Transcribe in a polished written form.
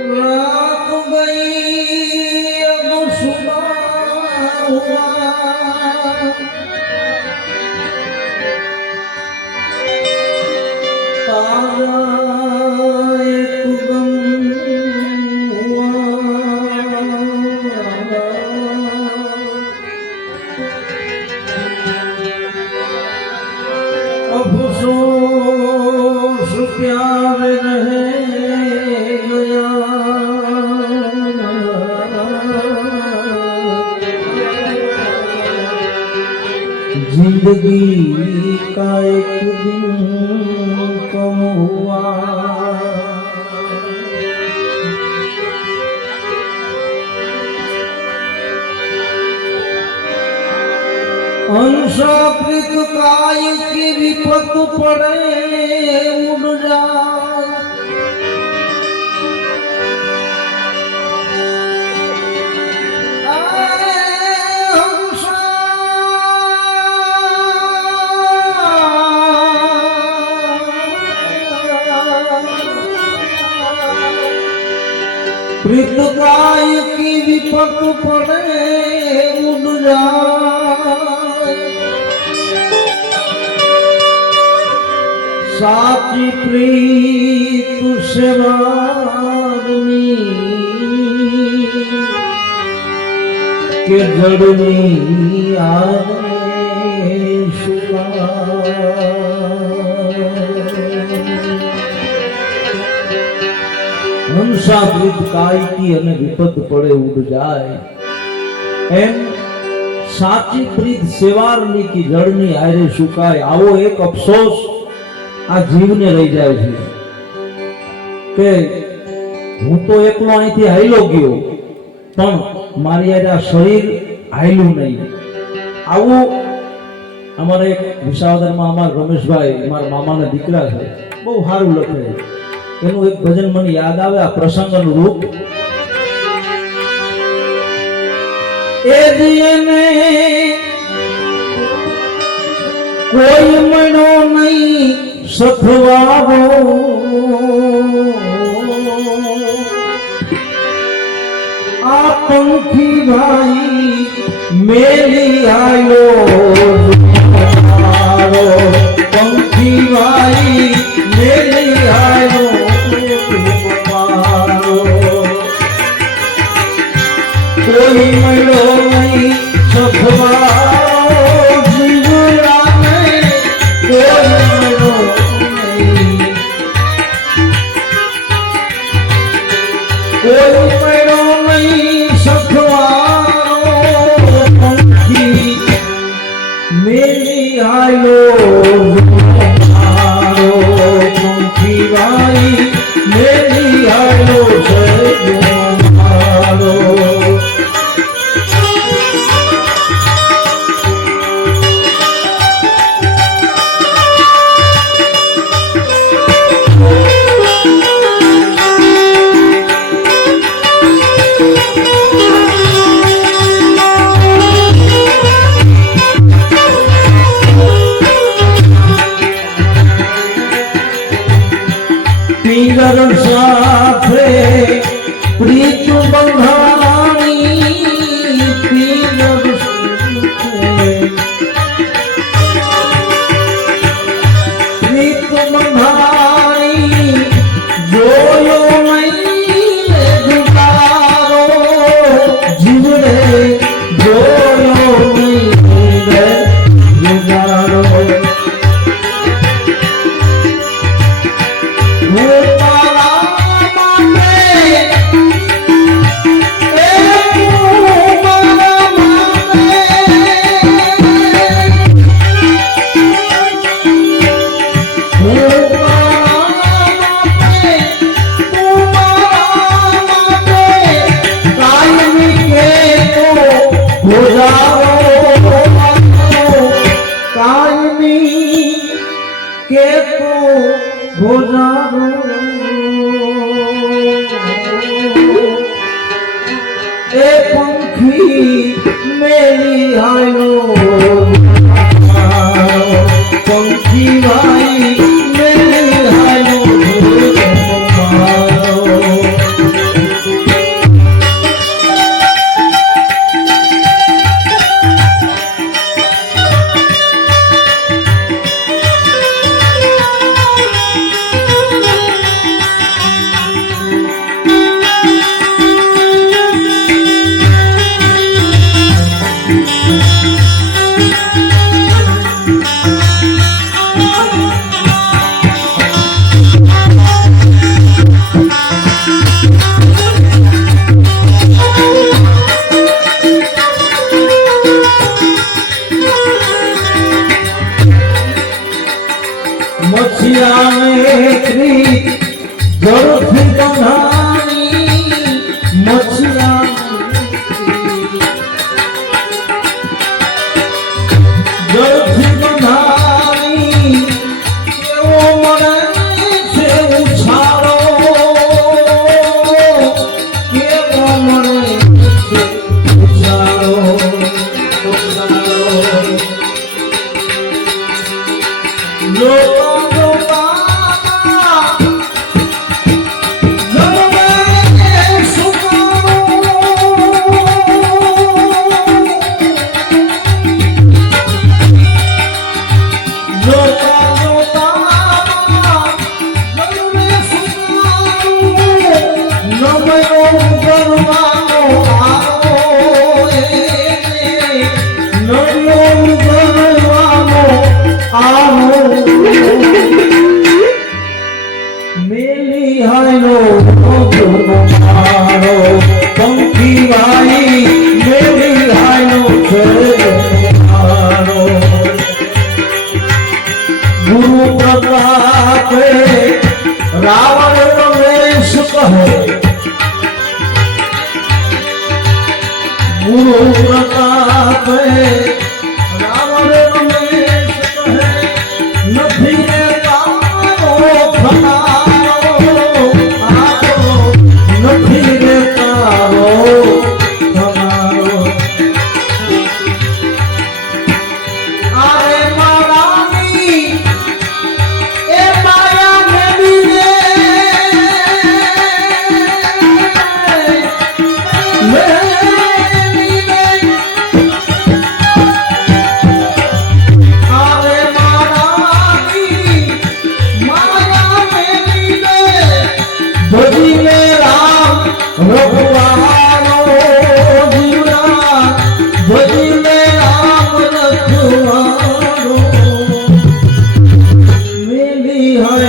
रात गई अब सुबह हुआ, तारा एक गम हुआ। अफसोस प्यार रह गया, जिंदगी का एक दिन कम हुआ। अंशाकृत काय की विपत पड़े उड़ जाए, कृतकाय की विपत पड़े उड़ जाए, साची प्रीत से वारनी के जड़नी आए शुका। હંસાકૃત કાયકી અને વિપત પડે ઉડ જાય, એમ સાચી પ્રીત સેવારની કી જળની આરે સુકાય. આવો એક અફસોસ આ જીવને રહી જાય છે કે હું તો એકલો અહીંથી હાલ્યો ગયો, પણ મારી આ શરીર હાલ્યું નહીં. આવું અમારે એક વિસાવદરમાં અમારા રમેશભાઈ, મારા મામાના દીકરા છે, બહુ સારું લખે. એનું એક ભજન મને યાદ આવે આ પ્રસંગનું રૂપ. એ દિયને કોઈ મળ્યો નહીં સખવાવો, આ પંખી ભાઈ મેલી આયો, પંખી ભાઈ મેલી આયો. કોઈ મળ્યો નહીં સખવાવો, જીવડાને કોઈ મળ્યો નહીં, કોઈ મળ્યો નહીં સખવાવો, પંખી મેલી આયો. પંખી ભાઈ મેલી આયો છે મારો. ઉગરવાનો આવો નળિયો ઉગરવાનો આવો મેલી હાયનો મારો પંખી વાઈ મેલી હાયનો મારો ગુરુ પ્રતાપે રાવણ રમેશ કહે ગુરુ પ્રતાપે રાવણ રમેશ કહે નથી રે તારો ખનારો આવો નથી રે તારો ખનારો આરે મારાની એ માયા મેલી રે મેલી રે આરે મારાની માયા મેલી રે ભજીને રામ રઘુવારો જીવરા ભજીને રામ રઘુવારો મેલી હૈ